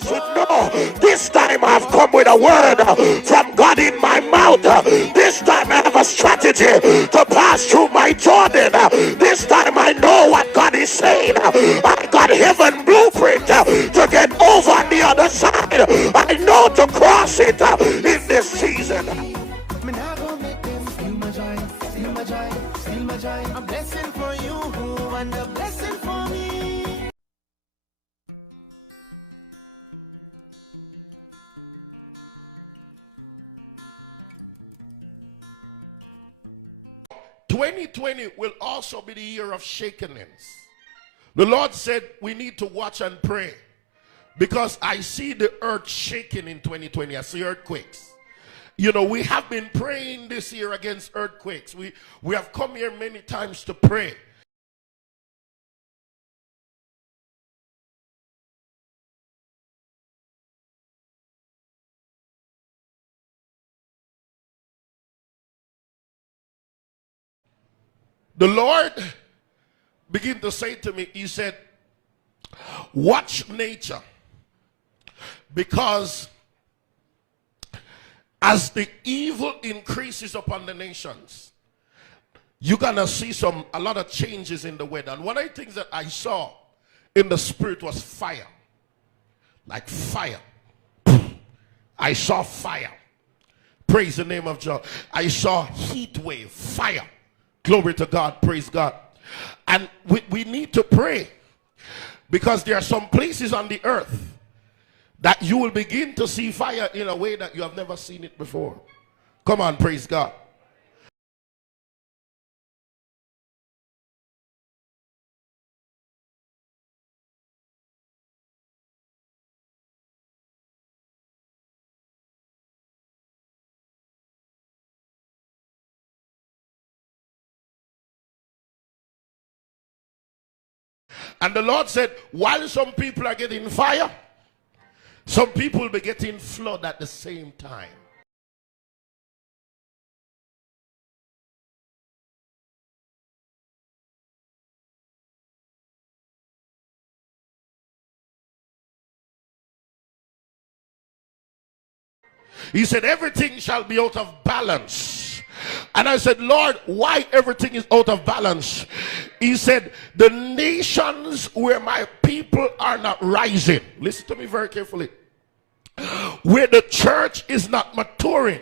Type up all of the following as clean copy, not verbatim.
should know this time I've come with a word from God in my mouth. This time I have a strategy to pass through my Jordan. This time I know what God is saying. I got heaven blueprint to get over on the other side. I know to cross it in this season. A blessing for you and a blessing for me. "2020 will also be the year of shakenings." The Lord said we need to watch and pray, because I see the earth shaking in 2020. I see earthquakes. You know, we have been praying this year against earthquakes. We have come here many times to pray. The Lord began to say to me, he said, watch nature, because as the evil increases upon the nations, you're gonna see a lot of changes in the weather. And one of the things that I saw in the spirit was fire. Like fire. I saw fire. Praise the name of God. I saw heat wave, fire. Glory to God, praise God. And we need to pray, because there are some places on the earth that you will begin to see fire in a way that you have never seen it before. Come on, praise God. And the Lord said, while some people are getting fire, some people will be getting flood at the same time. He said, everything shall be out of balance. And I said, Lord, why everything is out of balance? He said, the nations where my people are not rising. Listen to me very carefully. Where the church is not maturing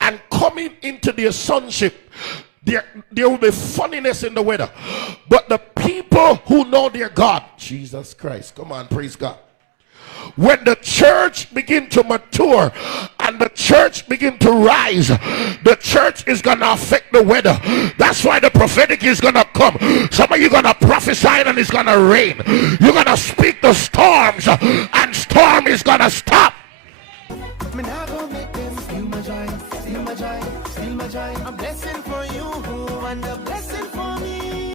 and coming into their sonship, there will be funniness in the weather. But the people who know their God, Jesus Christ, come on, praise God. When the church begin to mature and the church begin to rise, the church is going to affect the weather. That's why the prophetic is going to come. Some of you going to prophesy and it's going to rain. You're going to speak the storms and storm is going to stop. A blessing for you and a blessing for me.